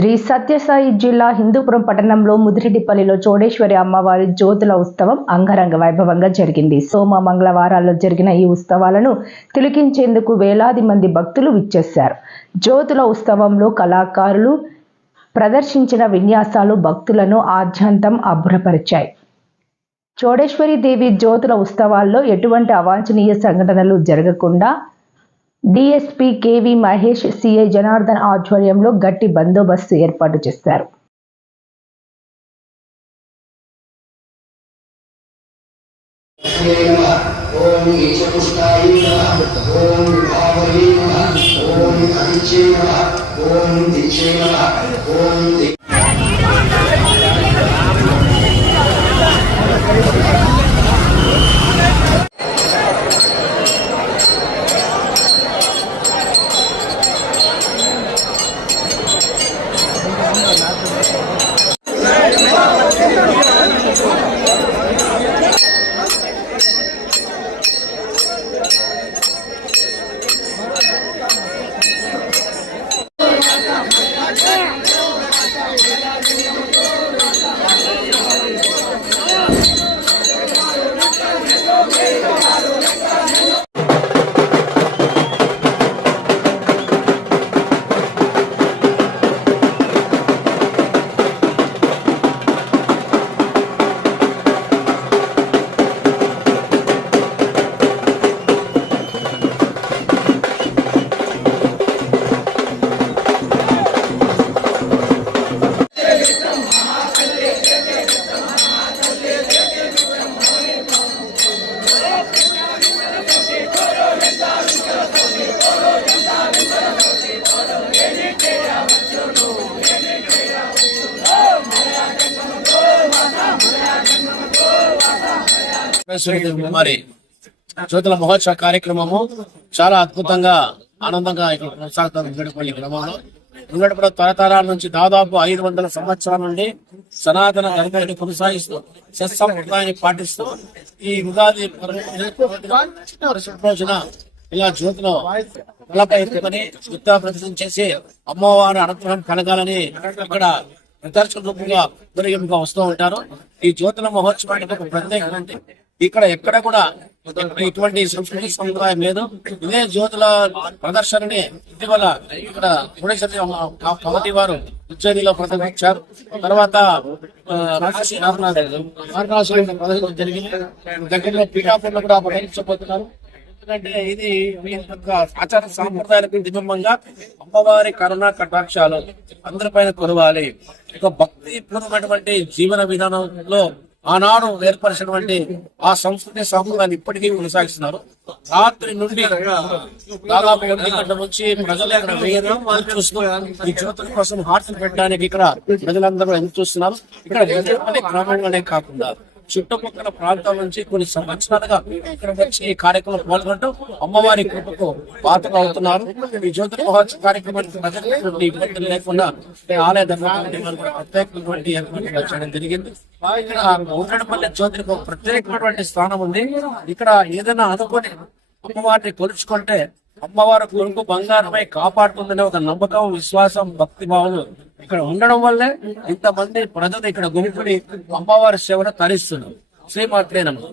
శ్రీ సత్యసాయి జిల్లా హిందూపురం పట్టణంలో ముదిరెడ్డిపల్లిలో చోడేశ్వరి అమ్మవారి జ్యోతుల ఉత్సవం అంగరంగ వైభవంగా జరిగింది. సోమ మంగళవారాల్లో జరిగిన ఈ ఉత్సవాలను తిలకించేందుకు వేలాది మంది భక్తులు విచ్చేశారు. జ్యోతుల ఉత్సవంలో కళాకారులు ప్రదర్శించిన విన్యాసాలు భక్తులను ఆద్యంతం అభ్రపరిచాయి చోడేశ్వరి దేవి జ్యోతుల ఉత్సవాల్లో ఎటువంటి అవాంఛనీయ సంఘటనలు జరగకుండా DSP KV Mahesh CI Janardhan ఆధ్వర్యంలో గట్టి బందోబస్తు ఏర్పాటు చేశారు. ఓం ఓం మరి జ్యోతుల మహోత్సవ కార్యక్రమము చాలా అద్భుతంగా ఆనందంగా ఇక్కడ కొనసాగుతుంది ఉంగడిపల్లి గ్రామంలో ఉంగడిపల్లి తరతరాల నుంచి దాదాపు ఐదు వందల సంవత్సరాల నుండి సనాతన ధర్మాన్ని కొనసాగిస్తూ సత్సంప్రదాయాన్ని పాటిస్తూ ఈ ఉగాది రోజున ఇలా జ్యోతిలో తలపై ఎత్తుకొని యుద్ధ ప్రదర్శన చేసి అమ్మవారి అనుగ్రహం కలగాలని ఇక్కడ ప్రదర్శన రూపంగా ఊరేగింపుగా వస్తూ ఉంటారు. ఈ జ్యోతుల మహోత్సవానికి ఒక ప్రత్యేకత ఇక్కడ ఎక్కడ కూడా ఇటువంటి సంస్కృతి సంప్రదాయం లేదు. ఇదే జ్యోతుల ప్రదర్శనని ఇటీవల ఇక్కడ గుణేశ్వరి కమిటీ వారు ఉజ్జయినిలో ప్రదర్శించారు. తర్వాత వారణాసిలో జరిగింది. దగ్గరలో పీఠాపురంలో కూడా ప్రదర్శించబోతున్నారు. ఎందుకంటే ఇది మీ యొక్క ఆచార సాంప్రదాయాలకు దివ్యంగా అమ్మవారి కరుణ కటాక్షాలు అందరిపైన కొరవాలి ఒక భక్తి పూర్వమైనటువంటి జీవన విధానంలో ఆనాడు ఏర్పరిచినటువంటి ఆ సంస్కృతి సాంప్రదాయాన్ని ఇప్పటికీ కొనసాగిస్తున్నారు. రాత్రి నుండి దాదాపు ఒంటి గంటల నుంచి ప్రజలు ఇక్కడ వేయడం వాళ్ళు ఈ జ్యోతుల కోసం హార్ట్స్ పెట్టడానికి ఇక్కడ ప్రజలందరూ ఎదురు చూస్తున్నారు? ఇక్కడ అనే గ్రామంలోనే కాకుండా చుట్టుపక్కల ప్రాంతాల నుంచి కొన్ని సంవత్సరాలుగా ఇక్కడ వచ్చి ఈ కార్యక్రమం పాల్గొంటూ అమ్మవారి కృపకు పాత్ర అవుతున్నారు ఈ జ్యోతి మహోత్సవ కార్యక్రమానికి ప్రజలకు ఇబ్బందులు లేకుండా ఆలయ ధర్మం ప్రత్యేకమైనటువంటి ఏర్పాట్లు చేయడం జరిగింది. ఇక్కడ ఉండడపల్లి జ్యోతికి ఒక ప్రత్యేకమైనటువంటి స్థానం ఉంది. ఇక్కడ ఏదైనా అనుకుని అమ్మవారిని కొలుచుకుంటే అమ్మవారి కొడుకు బంగారమై కాపాడుతుందనే ఒక నమ్మకం విశ్వాసం భక్తి ఇక్కడ ఉండడం వల్లే ఇంతమంది ప్రజలు ఇక్కడ గుంపుని అమ్మవారి సేవను తరిస్తున్నారు. శ్రీమాత్రేనమ్మ